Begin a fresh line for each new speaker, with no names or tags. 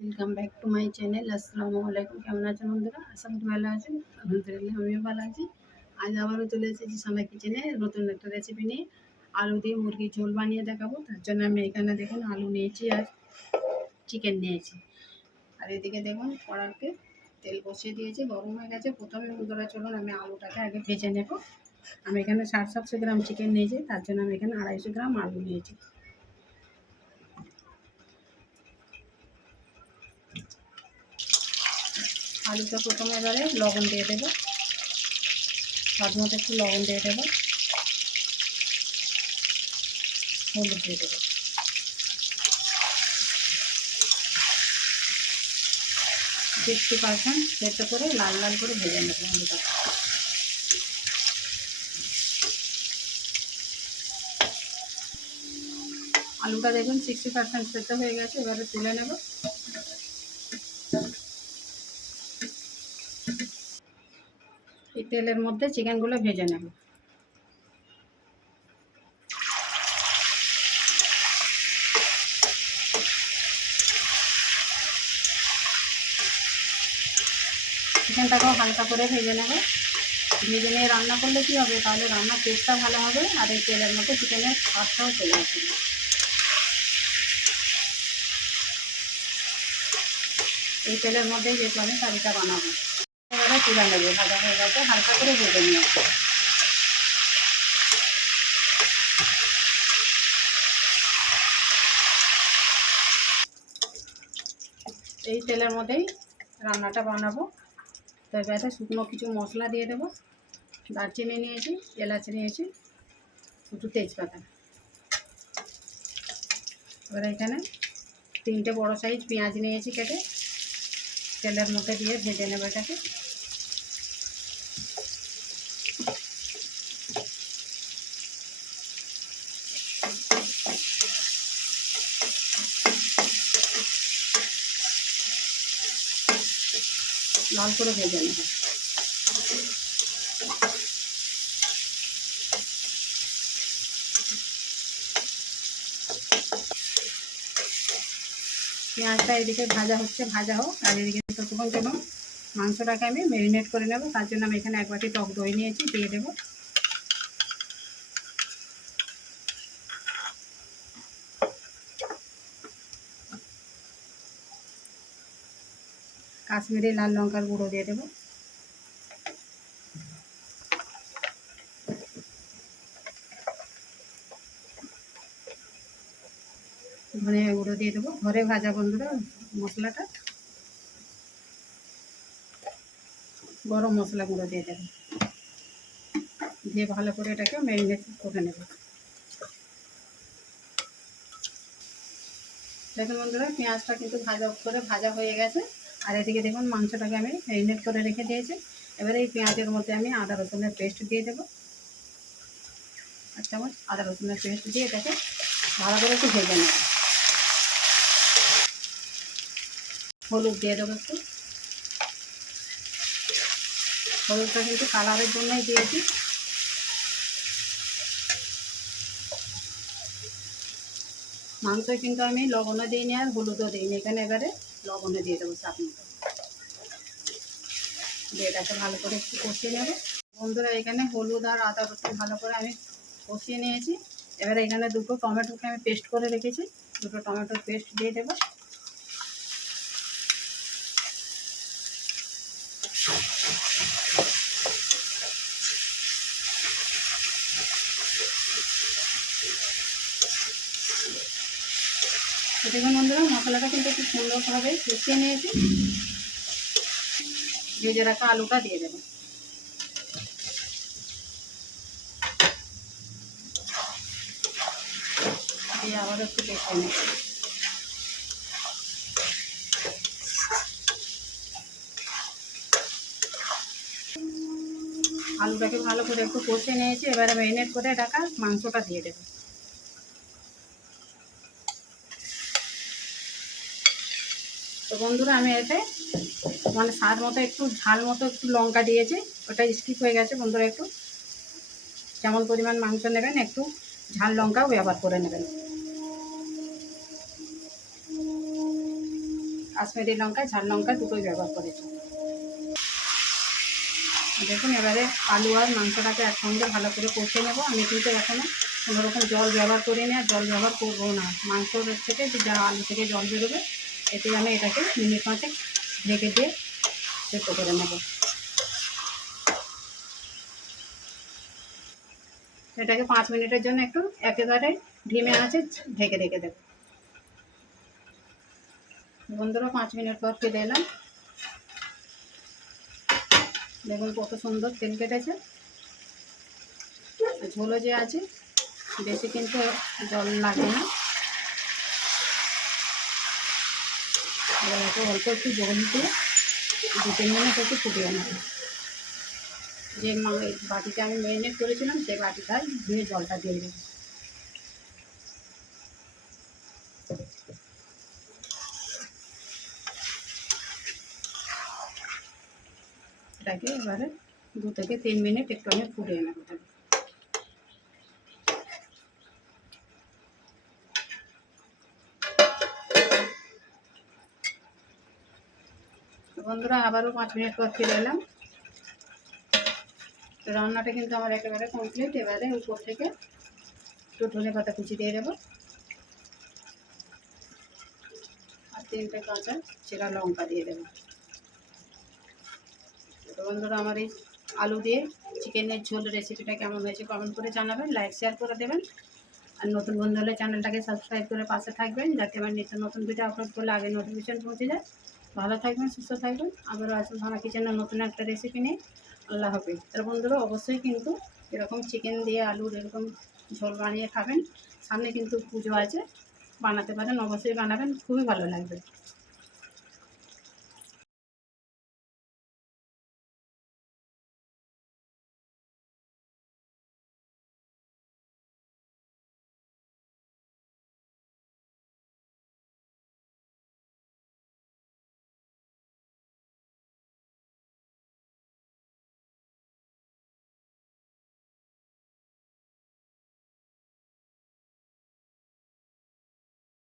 Welcome back to my channel আসসালামু আলাইকুম কেমন আছেন বন্ধুরা? আশা করি ভালো আছেন। আলহামদুলিল্লাহ, আমিও ভালো আছি। আজ আবারও চলে এসেছি সানা কিচেনে নতুন একটা রেসিপি নিয়ে। আলু দিয়ে মুরগির ঝোল বানিয়ে দেখাবো। তার জন্য আমি এখানে দেখুন আলু নিয়েছি আর চিকেন নিয়েছি। আর এদিকে দেখুন কড়াতে তেল বসিয়ে দিয়েছি। গরম হয়ে গেছে। প্রথমে বন্ধুরা চলুন আমি আলুটাকে আগে ভেজে নেব। আমি এখানে ষাট সাতশো গ্রাম চিকেন নিয়েছি। তার জন্য আমি এখানে আড়াইশো গ্রাম আলু নিয়েছি। আলুটা প্রথমে এবারে লবণ দিয়ে দেবো। স্বাদ মতো একটু লবণ দিয়ে দেবো। হলুদ দিয়ে দেবো। সিক্সটি পার্সেন্ট সেদ্ধ করে লাল লাল করে ভেজে নেব আলুটা। আলুটা দেখুন সিক্সটি পার্সেন্ট সেদ্ধ হয়ে গেছে, এবারে তুলে নেব। তেলের মধ্যে চিকেনগুলো ভেজে নেব। চিকেনটাকেও হালকা করে ভেজে নেব। ভেজে নিয়ে রান্না করলে কী হবে? তাহলে রান্নার টেস্টটা ভালো হবে আর এই তেলের মধ্যে চিকেনের স্বাদটাও চলে আসবে। এই তেলের মধ্যেই যেহেতু আমি কারিটা বানাবো। এবারে তুলে নেব ভাজা হয়ে গেছে হালকা করে ভেজে নিয়ে আসব এই তেলের মধ্যেই রান্নাটা বানাবো। তো এবারে শুকনো কিছু মশলা দিয়ে দেবো। দারচিনি নিয়েছি, এলাচ নিয়েছি একটু তেজপাতা। এবার এখানে তিনটে বড় সাইজ পেঁয়াজ নিয়েছি কেটে। তেলের মধ্যে দিয়ে ভেজে নেব এটাকে। লাল করে ভেজে নেব। পেঁয়াজটা এদিকে ভাজা হচ্ছে, ভাজা হোক, আর এদিকে ততক্ষণ কেন মাংসটাকে আমি ম্যারিনেট করে নেব। তার জন্য আমি এখানে এক বাটি টক দই নিয়েছি, দিয়ে দেবো। কাশ্মীরি লাল লঙ্কার গুঁড়ো দিয়ে দেবো। ধনে গুঁড়ো দিয়ে দেবো। ঘরে ভাজা বন্ধুরা, মশলাটা। গরম মশলা গুঁড়ো দিয়ে দেবো। দিয়ে ভালো করে এটাকে ম্যারিনেট করে নেব। দেখুন বন্ধুরা, পেঁয়াজটা কিন্তু ভাজা করে ভাজা হয়ে গেছে। আর এদিকে দেখুন মাংসটাকে আমি ম্যারিনেট করে রেখে দিয়েছি। এবারে এই পেঁয়াজের মধ্যে আমি আদা রসুনের পেস্ট দিয়ে দেবো। এক চামচ আদা রসুনের পেস্ট দিয়ে এটাকে ভালো করে একটু ভেজে নেব। হলুদ দিয়ে দেবো একটু। হলুদটা কিন্তু কালারের জন্যই দিয়েছি। মাংস কিন্তু আমি লবণও দিইনি আর হলুদও দিইনি। এখানে এবারে লবণও দিয়ে দেবো চাপ মতো। দিয়ে এটাকে ভালো করে একটু কষিয়ে নেব। বন্ধুরা, এখানে হলুদ আর আদা রসুন ভালো করে আমি কষিয়ে নিয়েছি। এবারে এখানে দুটো টমেটোকে আমি পেস্ট করে রেখেছি। দুটো টমেটোর পেস্ট দিয়ে দেবো। তো দেখুন বন্ধুরা, মশলাটা কিন্তু একটু সুন্দরভাবে কষিয়ে নিয়েছি। ভেজে রাখা আলুটা দিয়ে দেবো। দিয়ে আবার একটু কষিয়ে নেব। আলুটাকে ভালো করে একটু কষিয়ে নিয়েছি, এবারে ম্যারিনেট করে রাখা মাংসটা দিয়ে দেবো। তো বন্ধুরা আমি এতে মানে স্বাদ মতো একটু, ঝাল মতো একটু লঙ্কা দিয়েছি। ওটা স্কিপ হয়ে গেছে, বন্ধুরা একটু যেমন পরিমাণ মাংস নেবেন, একটু ঝাল লঙ্কাও ব্যবহার করে নেবেন। কাশ্মীরি লঙ্কা, ঝাল লঙ্কা দুটোই ব্যবহার করেছি। দেখুন, এবারে আলু আর মাংসটাকে একসঙ্গে ভালো করে কষে নেব। আমি কিন্তু এখনও কোনো রকম জল ব্যবহার করিনি, আর জল ব্যবহার করব না। মাংসর থেকে, যা আলু থেকে জল বেরোবে এতে আমি এটাকে মিনিট পাঁচে ঢেকে দিয়ে সেদ্ধ করে নেব। এটাকে পাঁচ মিনিটের জন্য একটু একেবারে ঢিমে আছে ঢেকে রেখে দেবো। বন্ধুরা, পাঁচ মিনিট পর ফিরে এলাম। দেখুন কত সুন্দর তেল কেটেছে। ঝোলও যে আছে, বেশি কিন্তু জল লাগে না। এবার অল্প একটু জল দিয়ে দু তিন মিনিট একটু ফুটিয়ে নেব। যে বাটিতে আমি ম্যারিনেট করেছিলাম, সেই বাটিটায় ধুয়ে জলটা দিয়ে দেবো। এটাকে এবারে দু থেকে তিন মিনিট একটু আমি ফুটিয়ে নেব। বন্ধুরা, আবারও পাঁচ মিনিট পর ফিরে এলাম। রান্নাটা কিন্তু আমার একেবারে কমপ্লিট এবারে উপর থেকে একটু ধনে পাতা কুচি দিয়ে দেবো। আর তিনটে কাঁচা চেরা লঙ্কা দিয়ে দেবো। তো বন্ধুরা, আমার এই আলু দিয়ে চিকেনের ঝোল রেসিপিটা কেমন হয়েছে কমেন্ট করে জানাবেন। লাইক শেয়ার করে দেবেন। আর নতুন বন্ধু হলে চ্যানেলটাকে সাবস্ক্রাইব করে পাশে থাকবেন, যাতে আমার নিত্য নতুন ভিডিও আপলোড করলে আগে নোটিফিকেশন পৌঁছে যায়। ভালো থাকবেন, সুস্থ থাকবেন। আবারও আসুন ভাঙা কিচেনের নতুন একটা রেসিপি নিয়ে। আল্লাহ হবে তার বন্ধুরা, অবশ্যই কিন্তু এরকম চিকেন দিয়ে আলুর এরকম ঝোল বানিয়ে খাবেন। সামনে কিন্তু পুজো আছে, বানাতে পারেন, অবশ্যই বানাবেন, খুবই ভালো লাগবে।